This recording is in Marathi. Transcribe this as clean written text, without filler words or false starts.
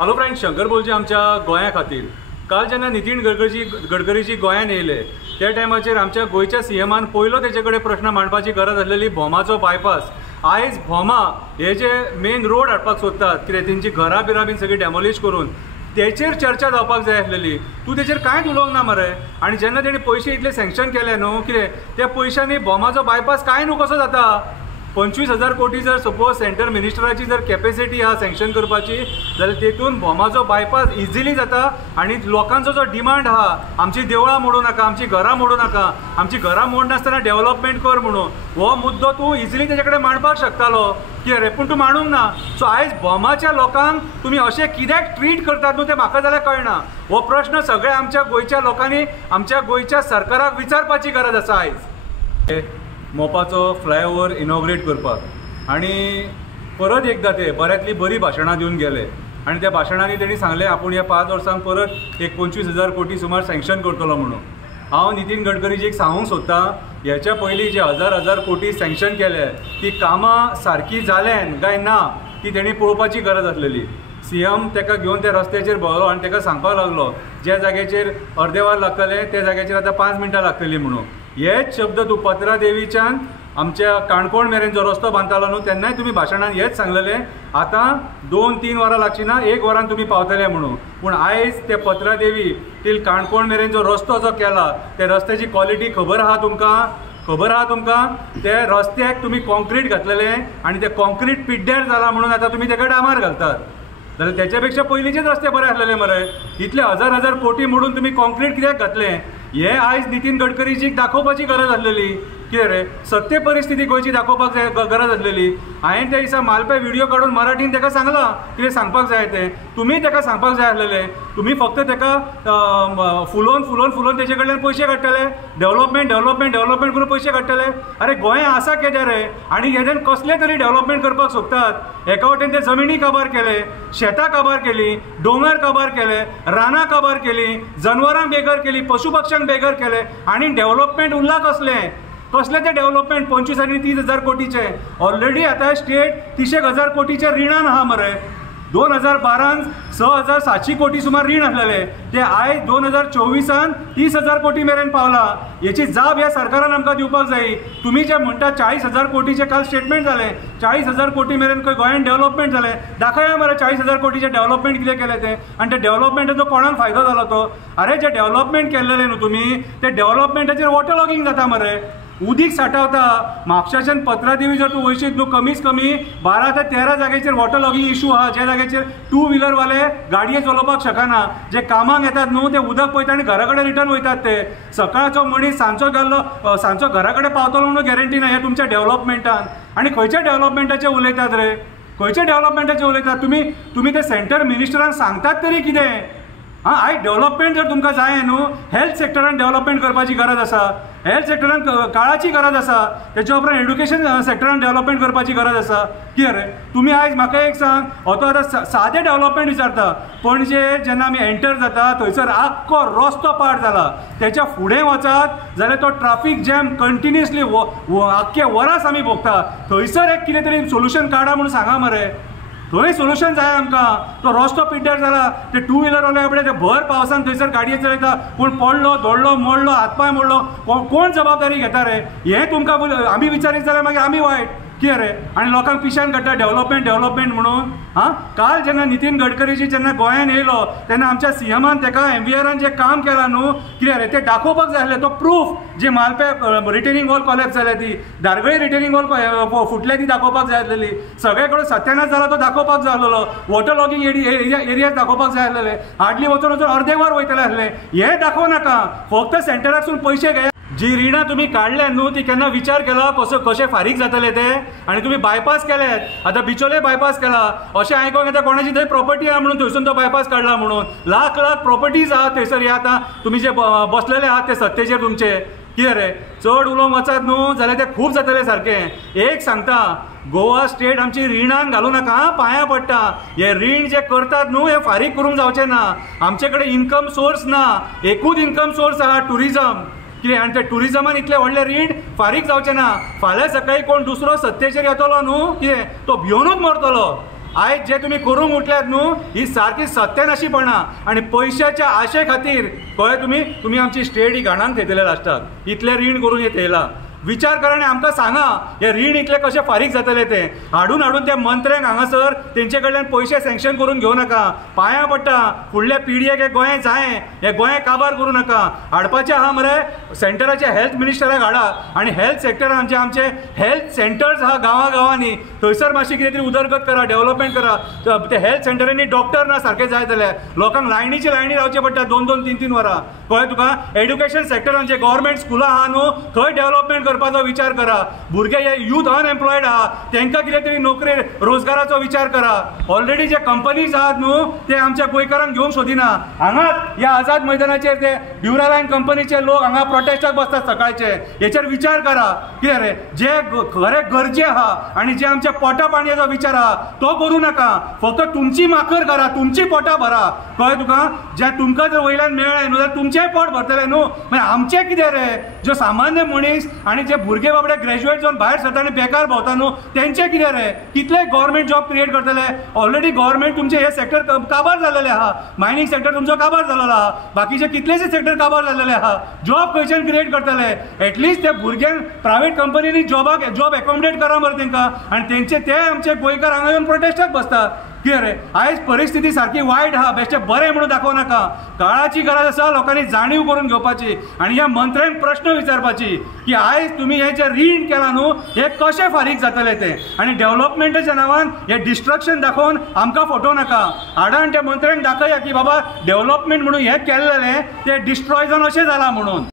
हॅलो फ्रेंड्स, शंकर बोलचे आमच्या गोंया खातीर काल जेन्ना नितीन गडकरीजी गोंयान येयले त्या टायमाचेर आमच्या गोंयच्या सीएमान पयलो तेजे कडेन प्रश्न मांडपाची गरज आसलेली भोमाचो बायपास। आयज भोमा हे जे मेन रोड हाडपाक सोदतात कितें तेंची घरां बिरां बीन सगळी डॅमोलिश करून तेचेर चर्चा जावपाक जाय आसलेली। तूं तेचेर कांयच उलोवंक ना मरे। आनी जेन्ना तेणी पयशे इतले सँक्शन केले न्हू कितें त्या पयशांनी भोमाचो बायपास कांय न्हू कसो जाता। 25,000 कोटी जर सपोज सेंटर मिनिस्टराची जर कॅपेसिटी हा सँक्शन करपाची जाल्यार तेतून भोमाचो बायपास इजिली जाता। आनी लोकांचो जो डिमांड आहा आमची देवळां मोडूं नाका, आमची घरां मोडूं नाका, आमची घरां मोडनासतना डेव्हलपमेंट कर म्हणून हो मुद्दो तूं इजिली तेजे कडेन मांडपाक शकतालो कितें रे, पूण तूं मांडूंक ना। सो आयज भोमाच्या लोकांक तुमी अशें कित्याक ट्रीट करतात न्हू तें म्हाका जाल्यार कळना। हो प्रश्न सगळ्या आमच्या गोंयच्या लोकांनी आमच्या गोंयच्या सरकाराक विचारपाची गरज आसा आयज। मोपाचो फ्लायओव्हर इनॉग्रेट करपाक आनी परत एकदां ते बऱ्यांतली बरी भाशणां दिवन गेले आनी त्या भाशणांनी तेणी सांगलें आपूण ह्या 5 वर्सांक परत एक 25,000 कोटी सुमार सँक्शन करतलो म्हणून। हांव नितीन गडकरीजीक सांगूंक सोदतां ह्याच्या पयलीं जे हजार कोटी सँक्शन केले ती कामां सारकी जाल्यान काय ना ती तेणी पळोवपाची गरज आसलेली। सीएम तेका घेवन त्या रस्त्याचेर भोंवलो आनी तेका सांगपाक लागलो ज्या जाग्याचेर अर्दे वर लागतले त्या जाग्याचेर आतां 5 मिनटां लागतलीं म्हणून। हेच शब्द तूं पत्रा देवीच्यान आमच्या काणकोण मेरेन जो रस्तो बांदतालो न्हू तेन्नाय तुमी भाशणान हेच सांगलेले आतां 2-3 वरां लागची ना, 1 वरान तुमी पावतले म्हणून। पूण आयज ते पत्रा देवी टील काणकोण मेरेन जो रस्तो जो केला त्या रस्त्याची क्वॉलिटी खबर आहा तुमकां? ते रस्त्याक तुमी कॉन्क्रीट घातलेले आनी ते कॉन्क्रीट पिड्ड्यार जाला म्हणून आतां तुमी तेका डांबर घालतात। जाल्यार त्याच्या पयलींचेच रस्ते बरे आसलेले मरे। इतले हजार कोटी मोडून तुमी कॉन्क्रीट कित्याक घातलें हे आयज नितीन गडकरीजीक दाखोवपाची गरज आसलेली कितें रे। सत्य परिस्थिती गोंयची दाखोवपाक जाय गरज आसलेली। हांवें त्या दिसा मालपे व्हिडिओ काडून मराठीन तेका सांगलां कितें सांगपाक जाय तें। तुमी तेका सांगपाक जाय आसलेलें। तुमी फक्त तेका फुलोवन तेजे कडल्यान पयशे काडटले, डेव्हलपमेंट करून पयशे काडटले। अरे गोंय आसा केदें रे, आनी हेजेन कसले तरी डेव्हलपमेंट करपाक सोदतात। एका वटेन ते जमिनी काबार केले, शेतां काबार केली, दोंगर काबार केले, रानां काबार केली, जनवरांक बेगर केली, पशुपक्ष्यांक बेगर केले, आनी डेव्हलपमेंट उरला कसले ते डेव्हलपमेंट 25 आनी 30,000 कोटीचे। ऑलरेडी आता स्टेट 300,000 कोटीचे रिणान आहा मरे। 2012 6,700 कोटी सुमार रीण आसलेले ते आयज 2024 30,000 कोटी मेरेन पावला। याची जाप ह्या सरकारान आमकां दिवपाक जाय। तुमी जे म्हणटा 40,000 कोटीचे काल स्टेटमेंट जाले, 40,000 कोटी मेरेन खंय गोंयान डेव्हलपमेंट जाले, दाखया मरे 40,000 कोटीचे डेव्हलपमेंट कितें केले ते। आनी ते डेव्हलपमेंटाचो कोणाक फायदो जालो तो? अरे जे डेव्हलपमेंट केल्लेले न्हू तुमी ते डेव्हलपमेंटाचेर वॉटर लॉगिंग जाता मरे। उदीक साठवता म्हापशाच्यान पत्रा देवी जर तूं वयशीत न्हू कमीच कमी 12 ते 13 जाग्याचेर वॉटर लॉगिंग इशू आहा ज्या जाग्याचेर 2 व्हिलरवाले गाडये चलोवपाक शकना। जे कामाक येतात न्हू ते उदक पळयता आनी घरा कडेन रिटर्न वयतात। ते सकाळचो मनीस सांजचो घरा कडेन पावतलो म्हणून गॅरंटी ना हे तुमच्या डेव्हलपमेंटान। आनी खंयच्या डेव्हलपमेंटाचे उलयतात रे, खंयच्या डेव्हलपमेंटाचे उलयतात तुमी ते सेंटर मिनिस्टरान सांगतात तरी कितें? आयज डेव्हलपमेंट जर तुमकां जाय न्हू हेल्थ सेक्टरान डेव्हलपमेंट करपाची गरज आसा, हेल्थ सेक्टरान काळाची गरज आसा, त्याच्या उपरांत एड्युकेशन सेक्टरान डेव्हलपमेंट करपाची गरज आसा। कितें रे तुमी आयज म्हाका एक सांग, हो तो आतां सादें डेव्हलपमेंट विचारता पणजे जेन्ना आमी एंटर जाता थंयसर आख्खो रस्तो पाड जाला, त्याच्या फुडें वचात जाल्यार तो ट्राफीक जॅम कंटिन्युअसली आख्खे वरास आमी भोगता। थंयसर एक कितें तरी सोल्युशन काडा म्हणून सांगा मरे। थंय सोल्युशन जाय आमकां। तो रस्तो पिड्ड्यार जाला, ते 2 व्हिलरवाले आपले ते भर पावसान थंयसर गाडये चलयता, कोण पडलो धोडलो मोडलो हातपाय मोडलो कोण जबाबदारी घेता रे? हें तुमकां आमी विचारीत जाल्यार मागीर आमी वायट कितें रे? आनी लोकांक पिशान काडटा डेव्हलपमेंट म्हणून। काल जेन्ना नितीन गडकरीजी जेन्ना गोंयान येयलो तेन्ना आमच्या सीएमान तेका MVRन जे काम केलां न्हू कितें रे ते दाखोवपाक जाय आसलें। तो प्रूफ जे मालपे रिटेनिंग वॉल कॉलेप्स जाल्या ती दारगळी रिटेनिंग वॉल फुटल्या ती दाखोवपाक जाय आसलेली। सगळे कडेन सत्यानाश जाला तो दाखोवपाक जाय आसलेलो। वॉटर लॉगिंग एरिया दाखोवपाक जाय आसलेले। हार्डली वचून अर्दे वर वयतले आसले, हे दाखोव नाका। फक्त सेंटराकसून पयशे घे। जी रिणां तुमी काडल्या न्हू ती केन्ना विचार केला कशे फारीक जातले ते? आनी तुमी बायपास केलेत, आतां बिचोले बायपास केला। अशें आयकोंक येता कोणाची थंय प्रॉपर्टी आहा म्हणून थंयसून तो बायपास काडला म्हणून। लाख प्रॉपर्टीज आहा थंयसर। हे आतां तुमी जे बसलेले आहात ते सत्तेचेर तुमचे कितें रे चड उलोवंक वचात न्हू जाल्यार ते खूब जातलें सारकें। एक सांगता गोवा स्टेट आमची रिणान घालूं नाका, पांयां पडटा। हे रीण जे करतात न्हू हे फारीक करूंक जावचें ना। आमचे कडेन इन्कम सोर्स ना, एकूच इन्कम सोर्स आहा टुरिजम कितें। आनी ते टुरिजमान इतले व्हडले रीण फारीक जावचें ना। फाल्यां सकाळी कोण दुसरो सत्तेचेर येतलो न्हू कितें तो भिवनूच मरतलो। आयज जे तुम्ही करूंक उठल्यात न्हू ही सारकी सत्यानाशीपणां आनी पयशाच्या आशे खातीर कळ्ळें तुम्ही आमची स्टेट ही घाणान थेयतले लास्टाक इतले रीण करून हे थेयला विचार करा आनी आमकां सांगा हे रीण इतले कशे फारीक जातले ते हाडून त्या मंत्र्यांक हांगासर तेंचे कडल्यान पयशे सँक्शन करून घेवं नाका पांयां पडटा फुडल्या पिळगेक हे गोंय जाय हे गोंय काबार करूं नाका हाडपाचें आहा मरे सेंटराच्या हेल्थ मिनिस्टराक हाडा आनी हेल्थ सेक्टरान जे आमचे हेल्थ सेंटर्स आहा गांवांनी थंयसर मातशी कितें तरी उदरगत करा डेव्हलपमेंट करा ते हेल्थ सेंटरांनी डॉक्टर ना सारके जाय जाल्यार लोकांक लायनीची लायनी रावचे पडटा 2-2, 3-3 वरां कळ्ळें तुका एड्युकेशन सेक्टरान जे गव्हर्मेंट स्कुलां आहा न्हू थंय डेव्हलपमेंट करपाचो विचार करा भुरगे हे यूथ अनएम्प्लॉयड आहा तांकां कितें तरी नोकरी रोजगाराचो विचार करा ऑलरेडी जे कंपनीज आहात न्हू ते आमच्या गोंयकारांक घेवंक सोदिना हांगाच ह्या आझाद मैदानाचेर ते ड्युरालायन कंपनीचे लोक हांगा प्रोटेस्टाक बसतात सकाळचे हेचेर विचार करा कितें रे जे खरे गरजे आहा आनी जे आमच्या पोटा पाणयाचो विचार आहा तो करूं नाका फक्त तुमची माकर करा तुमची पोटां भरा कळ्ळें तुका जे तुमकां जर वयल्यान मेळ्ळें न्हू जाल्यार तुमचेय पोट भरतले न्हू मागीर आमचें कितें रे जो सामान्य मनीस आनी जे भुरगे बाबडे ग्रॅज्युएट जावन भायर सरता आनी बेकार भोंवता न्हू तेंचें कितें रे कितले गव्हर्मेंट जॉब क्रिएट करतले ऑलरेडी गव्हर्मेंट तुमचे हे सेक्टर काबार जाल्लेले आहा मायनींग सेक्टर तुमचो काबार जाल्लो आहा बाकीचे कितलेशे सेक्टर काबार जाल्लेले आहा जॉब खंयच्यान क्रिएट करतले एटलिस्ट ते भुरग्यांक प्रायवेट कंपनीनी जॉब एकोमोडेट करा मरे तेंकां आनी तेंचे ते आमचे गोंयकार हांगा येवन प्रोटेस्टाक बसता कितें रे आयज परिस्थिती सारकी वायट आहा बेश्टे बरें म्हणून दाखोव नाका काळाची गरज आसा लोकांनी जाणीव करून घेवपाची आनी ह्या मंत्र्यांक प्रश्न विचारपाची की आयज तुम्ही हे जे रीण केलां न्हू हे कशें फारीक जातले ते आनी डेव्हलपमेंटाच्या नांवान हे डिस्ट्रक्शन दाखोवन आमकां फटोव नाका हाडान त्या मंत्र्यांक दाखया की बाबा डेव्हलपमेंट म्हणून हे केल्लें ते डिस्ट्रॉय जावन अशें जाला म्हणून